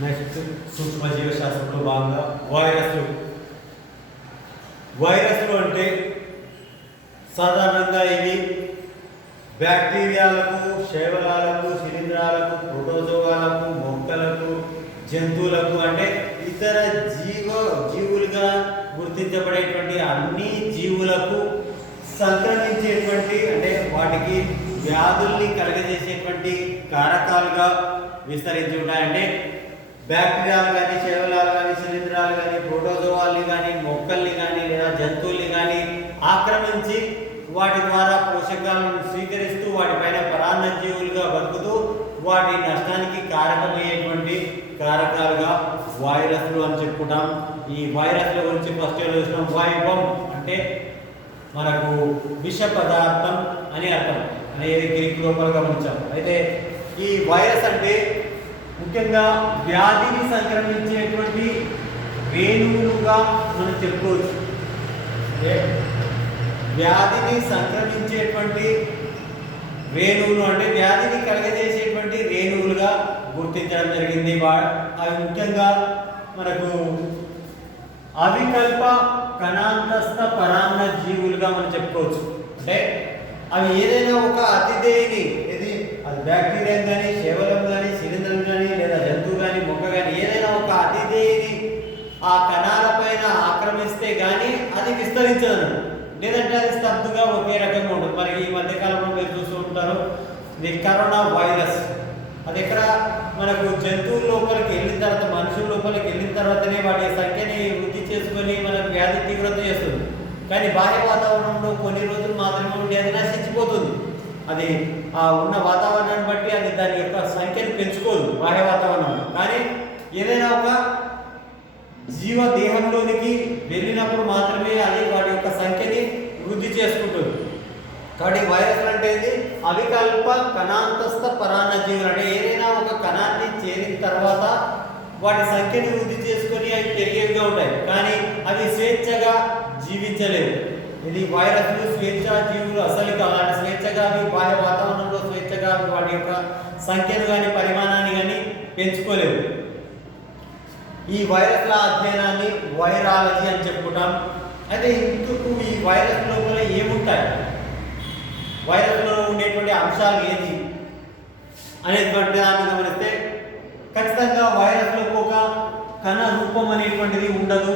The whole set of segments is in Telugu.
నెక్స్ట్ సూక్ష్మజీవ శాస్త్రంలో భాగంగా వైరస్లు. వైరస్లు అంటే సాధారణంగా ఇవి బ్యాక్టీరియాలకు, శైవలాలకు, శిలీంధ్రాలకు, ప్రోటోజోవాలకు, మొక్కలకు, జంతువులకు అంటే ఇతర జీవులుగా గుర్తించబడేటువంటి అన్ని జీవులకు సంక్రమించేటువంటి అంటే వాటికి వ్యాధుల్ని కలగజేసేటువంటి కారకాలుగా విస్తరించి ఉంటాయంటే బ్యాక్టీరియాలు కానీ, శైవలాలు కానీ, శిలీంధ్రాలు కానీ, ప్రోటోజోవాల్ని కానీ, మొక్కల్ని కానీ లేదా జంతువుల్ని కానీ ఆక్రమించి వాటి ద్వారా పోషకాలను స్వీకరిస్తూ వాటిపైన పరాన్న జీవులుగా బతుకుతూ వాటి నష్టానికి కారకమయ్యేటువంటి కారకాలుగా వైరస్లు అని చెప్పుకుంటాం. ఈ వైరస్ల గురించి ఫస్ట్ చూసినాం. వైవం అంటే మనకు విష పదార్థం అని అర్థం అనేది గ్రీక్ లోపల గమనించాం. అయితే ఈ వైరస్ అంటే ముఖ్యంగా వ్యాధిని సంక్రమించేటువంటి రేణువులుగా మనం చెప్పుకోవచ్చు. వ్యాధిని సంక్రమించేటువంటి రేణువులు అంటే వ్యాధిని కలగజేసేటువంటి రేణువులుగా గుర్తించడం జరిగింది. అవి ముఖ్యంగా మనకు అవికల్ప కణాంతస్థ పరాన్న జీవులుగా మనం చెప్పుకోవచ్చు. అంటే అవి ఏదైనా ఒక అతిథేయిని అది బ్యాక్టీరియా కానీ, శైవలం కానీ, శిలీంధ్రం కానీ లేదా జంతువు కానీ, మొక్క కానీ ఏదైనా ఒక అతిథేయిని ఆ కణాల పైన ఆక్రమిస్తే కానీ అది విస్తరించదు, లేదంటే అది స్తబ్దుగా ఒకే రకంగా ఉంటుంది. మరి ఈ మధ్యకాలంలో మీరు చూస్తూ ఉంటారు ఇది కరోనా వైరస్. అది ఎక్కడ మనకు జంతువుల లోపలికి వెళ్ళిన తర్వాత, మనుషుల లోపలికి వెళ్ళిన తర్వాతనే వాటి సంఖ్యని వృద్ధి చేసుకొని మనకు వ్యాధి తీవ్రత చేస్తుంది. కానీ బాహ్య వాతావరణంలో కొన్ని రోజులు మాత్రమే ఉండి అది నశించిపోతుంది. అది ఆ ఉన్న వాతావరణాన్ని బట్టి అది దాని యొక్క సంఖ్యను పెంచుకోదు బాహ్య వాతావరణంలో. కానీ ఏదైనా ఒక జీవ దేహంలోనికి వెళ్ళినప్పుడు మాత్రమే అది వాటి యొక్క సంఖ్యని వృద్ధి చేసుకుంటుంది. కాబట్టి వైరస్లు అంటే అవికల్ప కణాంతస్థ పరాన్న జీవులు అంటే ఏదైనా ఒక కణాన్ని చేరిన తర్వాత వాటి సంఖ్యని వృద్ధి చేసుకొని అవి పెరిగేవిగా ఉంటాయి, కానీ అవి స్వేచ్ఛగా జీవించలేవు. ఇది వైరస్లు స్వేచ్ఛా జీవులు అసలు అలాంటి స్వేచ్ఛగా అవి బాహ్య వాతావరణంలో స్వేచ్ఛగా వాటి యొక్క సంఖ్యను కానీ పరిమాణాన్ని కానీ పెంచుకోలేవు. ఈ వైరస్ల అధ్యయనాన్ని వైరాలజీ అని చెప్పుకుంటాం. అయితే ఇందుకు ఈ వైరస్ లోపల ఏముంటాయి, వైరస్లో ఉండేటువంటి అంశాలు ఏది అనేటువంటి దాన్ని గమనిస్తే ఖచ్చితంగా వైరస్లకు ఒక కణ రూపం అనేటువంటిది ఉండదు.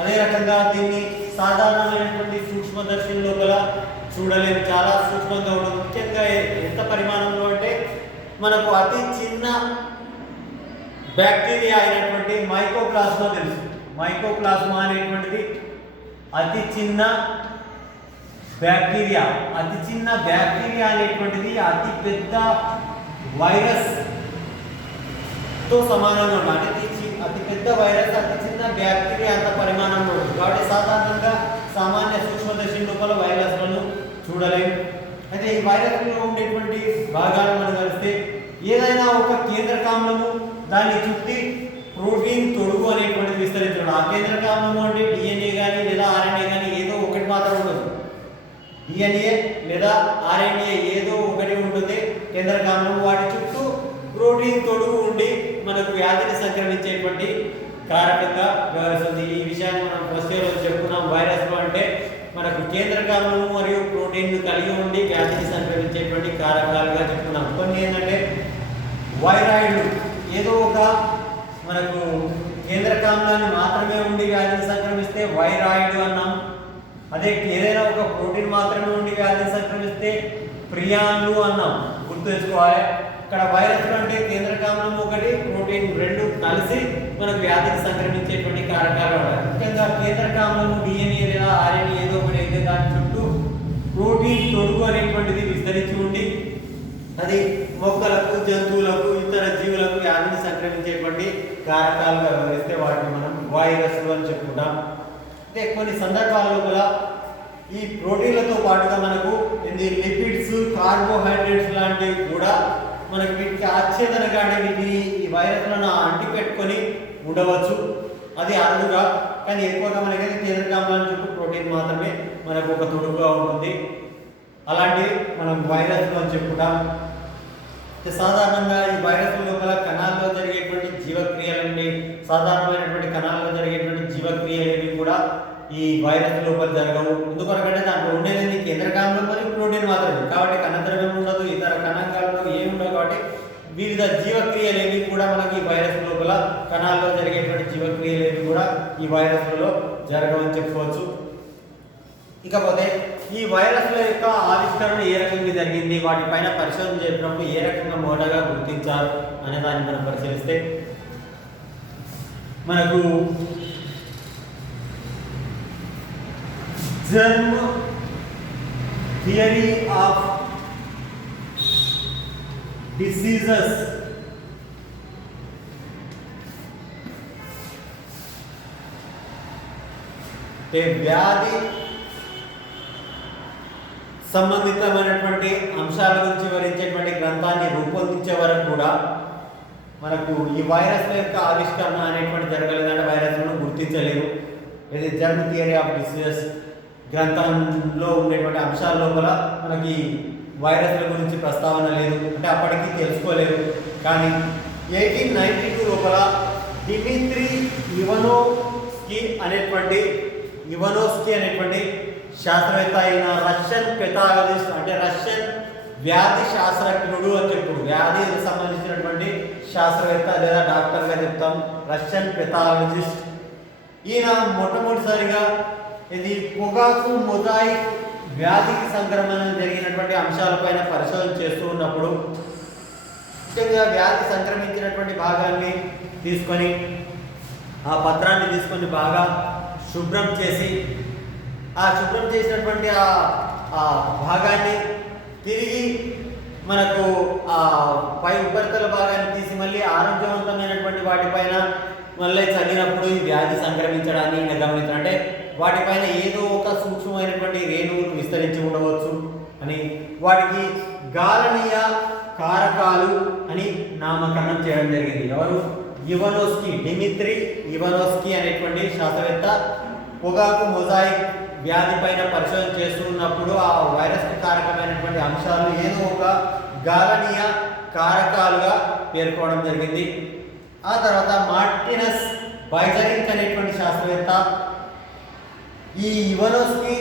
అదే రకంగా దీన్ని సాధారణమైనటువంటి సూక్ష్మదర్శిని లోపల చూడలేము, చాలా సూక్ష్మంగా ఉండదు. ముఖ్యంగా ఎంత పరిమాణంలో అంటే మనకు అతి చిన్న బ్యాక్టీరియా అయినటువంటి మైకోప్లాస్మా తెలుసు. మైకోప్లాస్మా అనేటువంటిది అతి చిన్న బ్యాక్టీరియా. అతి చిన్న బ్యాక్టీరియా అనేటువంటిది అతి పెద్ద వైరస్తో సమానంగా ఉంటుంది. అతి పెద్ద వైరస్ అతి చిన్న బ్యాక్టీరియా అంత పరిమాణంలో ఉంటుంది. కాబట్టి సాధారణంగా సామాన్య సూక్ష్మదర్శిని లోపల వైరస్లను చూడలేము. అయితే ఈ వైరస్లో ఉండేటువంటి భాగాలు మనం కలిస్తే ఏదైనా ఒక కేంద్రకామ్లము దాన్ని చుట్టి ప్రోటీన్ తొడుగు అనేటువంటిది విస్తరించడం. ఆ కేంద్రకామ్లము అంటే డిఎన్ఏ కానీ లేదా ఆర్ఎన్ఏ కానీ ఏదో ఒకటి మాత్రం ఉండదు. డిఎన్ఏ లేదా ఆర్ఎన్ఏ ఏదో ఒకటి ఉంటుంది కేంద్రకామ్లం. వాటి చుట్టూ ప్రోటీన్ తొడుగు ఉండి మనకు వ్యాధిని సంక్రమించేటువంటి కారకంగా వ్యవహరిస్తుంది. ఈ విషయాన్ని మనం ఫస్ట్ ఇయర్లో చెప్పుకున్నాం. వైరస్లు అంటే మనకు కేంద్రకామ్లము మరియు ప్రోటీన్ను కలిగి ఉండి వ్యాధిని సంక్రమించేటువంటి కారకాలుగా చెప్పుకున్నాం. కొన్ని ఏంటంటే వైరాయిడ్లు ఏదో ఒక మనకు కేంద్రకామ్లాన్ని మాత్రమే ఉండి వ్యాధిని సంక్రమిస్తే వైరాయిడ్ అన్నాం. అదే ఏదైనా ఒక ప్రోటీన్ మాత్రమే ఉండి వ్యాధిని సంక్రమిస్తే ప్రియాన్లు అన్నాం. గుర్తు తెచ్చుకోవాలి. ఇక్కడ వైరస్లు అంటే కేంద్రకామ్లం ఒకటి, ప్రోటీన్ రెండు కలిసి మనకు వ్యాధిని సంక్రమించేటువంటి కారకాలు ఉన్నాయి. ముఖ్యంగా కేంద్రకామ్లము డిఎన్ఏ లేదా ఆర్ఎన్ఏ ఏదో ఒకటి అయితే దాని చుట్టూ ప్రోటీన్ తొడుగు అనేటువంటిది విస్తరించి ఉండి అది మొక్కలకు, జంతువులకు, ఇతర జీవులకు వ్యాధిని సంక్రమించేటువంటి కారకాలుగా వ్యవహరిస్తే వాటిని మనం వైరస్లు అని చెప్పుకుంటాం. అంటే కొన్ని సందర్భాల్లో కూడా ఈ ప్రోటీన్లతో పాటుగా మనకు లిపిడ్స్, కార్బోహైడ్రేట్స్ లాంటివి కూడా మనకి వీటికి ఆచ్ఛేదనగా వీటిని ఈ వైరస్లను అంటిపెట్టుకొని ఉండవచ్చు. అది అరుదుగా, కానీ ఎక్కువగా మనకి కేంద్రకామ్లాల చుట్టూ ప్రోటీన్ మాత్రమే మనకు ఒక తొడుగుగా ఉంటుంది. అలాంటివి మనం వైరస్లు అని చెప్పుకుంటాం. సాధారణంగా ఈ వైరస్ల లోపల కణాల్లో జరిగేటువంటి జీవ సాధారణమైనటువంటి కణాలలో జరిగేటువంటి జీవక్రియలు ఏవి కూడా ఈ వైరస్ లోపల జరగవు. ఎందుకంటే దాంట్లో ఉండేది కేంద్రకాండం మరియు ప్రోటీన్ మాత్రమే. కాబట్టి కణద్రవ్యం ఉండదు, ఇతర కణాంగాలలో ఏమి ఉండవు. కాబట్టి వివిధ జీవక్రియలు ఏవి కూడా మనకి ఈ వైరస్ లోపల కణాల్లో జరిగేటువంటి జీవక్రియలు ఏవి కూడా ఈ వైరస్లలో జరగవని చెప్పుకోవచ్చు. ఇకపోతే ఈ వైరస్ల యొక్క ఆవిష్కరణ ఏ రకంగా జరిగింది, వాటిపైన పరిశోధన చేసినప్పుడు ఏ రకంగా మొదటగా గుర్తించారు అనే దాన్ని మనం పరిశీలిస్తే మనకు జర్మ్ థియరీ ఆఫ్ డిసీజెస్ వ్యాధి సంబంధితమైనటువంటి అంశాల గురించి వివరించేటువంటి గ్రంథాన్ని రూపొందించే వరకు కూడా మనకు ఈ వైరస్ల యొక్క ఆవిష్కరణ అనేటువంటి జరగలేదంటే వైరస్లను గుర్తించలేరు. ఇది జర్మ్ థియరీ ఆఫ్ డిసీజెస్ గ్రంథంలో ఉండేటువంటి అంశాల లోపల మనకి వైరస్ల గురించి ప్రస్తావన లేదు, అంటే అప్పటికి తెలుసుకోలేదు. కానీ 1892 లోపల డిమిత్రీ ఇవనోవ్స్కీ అనేటువంటి శాస్త్రవేత్త అయిన రష్యన్ పెథాలజిస్ట్, అంటే రష్యన్ వ్యాధి శాస్త్రజ్ఞుడు అని చెప్పుడు, వ్యాధికి సంబంధించినటువంటి శాస్త్రవేత్త లేదా డాక్టర్గా చెప్తాం, రష్యన్ పెథాలజిస్ట్. ఈయన మొట్టమొదటిసారిగా ఇది పొగాకు మొజాయిక్ వ్యాధికి సంక్రమణ జరిగినటువంటి అంశాలపైన పరిశోధన చేస్తూ ఉన్నప్పుడు ముఖ్యంగా వ్యాధి సంక్రమించినటువంటి భాగాన్ని తీసుకొని ఆ పత్రాన్ని తీసుకొని బాగా శుభ్రం చేసి ఆ శుభ్రం చేసినటువంటి ఆ భాగాన్ని తిరిగి మనకు ఆ పై ఉపరితల భాగాన్ని తీసి మళ్ళీ ఆరోగ్యవంతమైనటువంటి వాటిపైన మళ్ళీ చదివినప్పుడు ఈ వ్యాధి సంక్రమించడాన్ని గమనించారు. అంటే వాటిపైన ఏదో ఒక సూక్ష్మమైనటువంటి రేణువులు విస్తరించి ఉండవచ్చు అని వాటికి గాలనీయ కారకాలు అని నామకరణం చేయడం జరిగింది. ఎవరు? ఇవనోవ్స్కీ, డిమిత్రీ ఇవనోవ్స్కీ అనేటువంటి శాస్త్రవేత్త పొగాకు మొజాయిక్ వ్యాధి పైన పరిశోధన చేస్తున్నప్పుడు ఆ వైరస్కి కారకమైనటువంటి అంశాలు ఏదో ఒక గాలనీయ కారకాలుగా పేర్కోవడం జరిగింది. ఆ తర్వాత మార్టినస్ బైజరింగ్ అనేటువంటి శాస్త్రవేత్త ఈ ఇవనోవ్స్కీ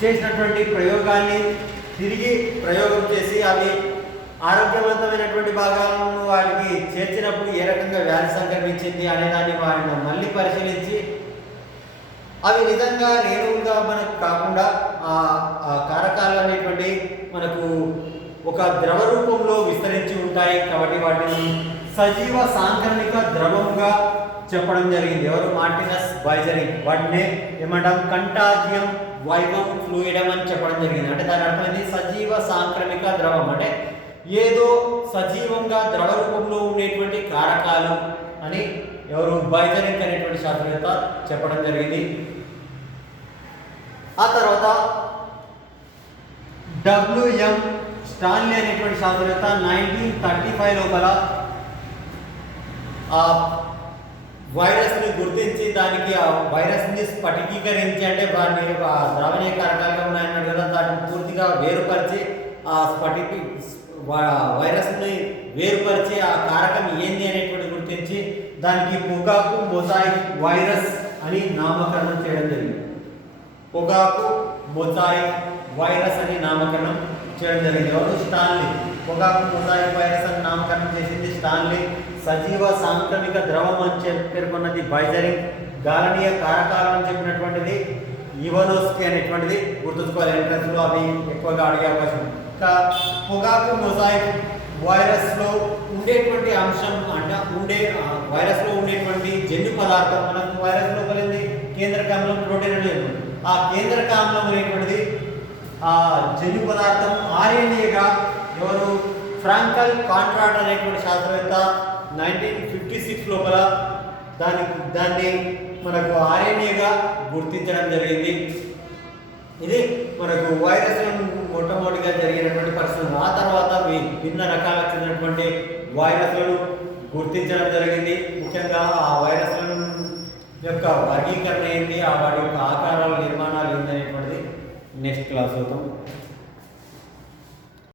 చేసినటువంటి ప్రయోగాన్ని తిరిగి ప్రయోగం చేసి అవి ఆరోగ్యవంతమైనటువంటి భాగాలను వాటికి చేర్చినప్పుడు ఏ రకంగా వ్యాధి సంక్రమించింది అనే దాన్ని వాటిని మళ్ళీ పరిశీలించి అవి నిజంగా రేణువులుగా మనకు కాకుండా ఆ కారకాలు అనేటువంటి మనకు ఒక ద్రవ రూపంలో విస్తరించి ఉంటాయి. కాబట్టి వాటిని సజీవ సాంక్రమిక ద్రవంగా చెప్పడం జరిగింది. ఎవరు? మార్టినస్ బైజరింగ్. వాటినే ఏమంటాం? కంటాజియం వైవం ఫ్లూయిడమ్ అని చెప్పడం జరిగింది. అంటే దాని అర్థం ఏంటి? సజీవ సాంక్రమిక ద్రవం. అంటే ఏదో సజీవంగా ద్రవ రూపంలో ఉండేటువంటి కారకాలు అని ఎవరు? బైజరింగ్ అనేటువంటి శాస్త్రవేత్త చెప్పడం జరిగింది. ఆ తర్వాత WM స్టాన్లీ అనేటువంటి శాస్త్రవేత్త 1935 లోపల ఆ వైరస్ని గుర్తించి దానికి ఆ వైరస్ని స్ఫటికీకరించి, అంటే వారిని ద్రవణీయ కారకాలుగా ఉన్నాయన్నాడు కదా, దాన్ని పూర్తిగా వేరుపరిచి ఆ వైరస్ని వేరుపరిచి ఆ కారకం ఏంది అనేటువంటి గుర్తించి దానికి పొగాకు మొజాయిక్ వైరస్ అని నామకరణం చేయడం జరిగింది. పొగాకు మొజాయిక్ వైరస్ అని నామకరణం చేయడం జరిగింది. ఎవరు? స్టాన్లీ. పొగాకు మొజాయిక్ వైరస్ అని నామకరణం చేసింది స్టాన్లీ. సజీవ సాంక్రమిక ద్రవం అని పేర్కొన్నది బైజరింగ్. గాలనీయ కారకాలు అని చెప్పినటువంటిది ఇవనోవ్స్కీ అనేటువంటిది గుర్తుంచుకోవాలి. ఎంట్రన్స్లో అవి ఎక్కువగా అడిగే అవకాశం. ఇంకా పొగాకు మొజాయిక్ వైరస్లో ఉండేటువంటి అంశం అంటే వైరస్లో ఉండేటువంటి జన్యు పదార్థం, మనకు వైరస్ లోపల కేంద్రకాంలం ప్రోటీన్ అనేది, ఆ కేంద్రకాంలం అనేటువంటిది ఆ జన్యు పదార్థం RNAగా ఎవరు? ఫ్రాంకల్ కాంట్రాడ్ అనేటువంటి శాస్త్రవేత్త 1956 లోపల దాన్ని మనకు RNAగా గుర్తించడం జరిగింది. ఇది మనకు వైరస్లను మొట్టమొదటిగా జరిగినటువంటి పరిస్థితులు. ఆ తర్వాత భిన్న రకాలకు చెందినటువంటి వైరస్లను గుర్తించడం జరిగింది. ముఖ్యంగా ఆ వైరస్లను యొక్క వర్గీకరణ ఏంటి, వాటి యొక్క ఆకారాలు, నిర్మాణాలు ఏంటి అనేటువంటిది నెక్స్ట్ క్లాస్ అవుతాం.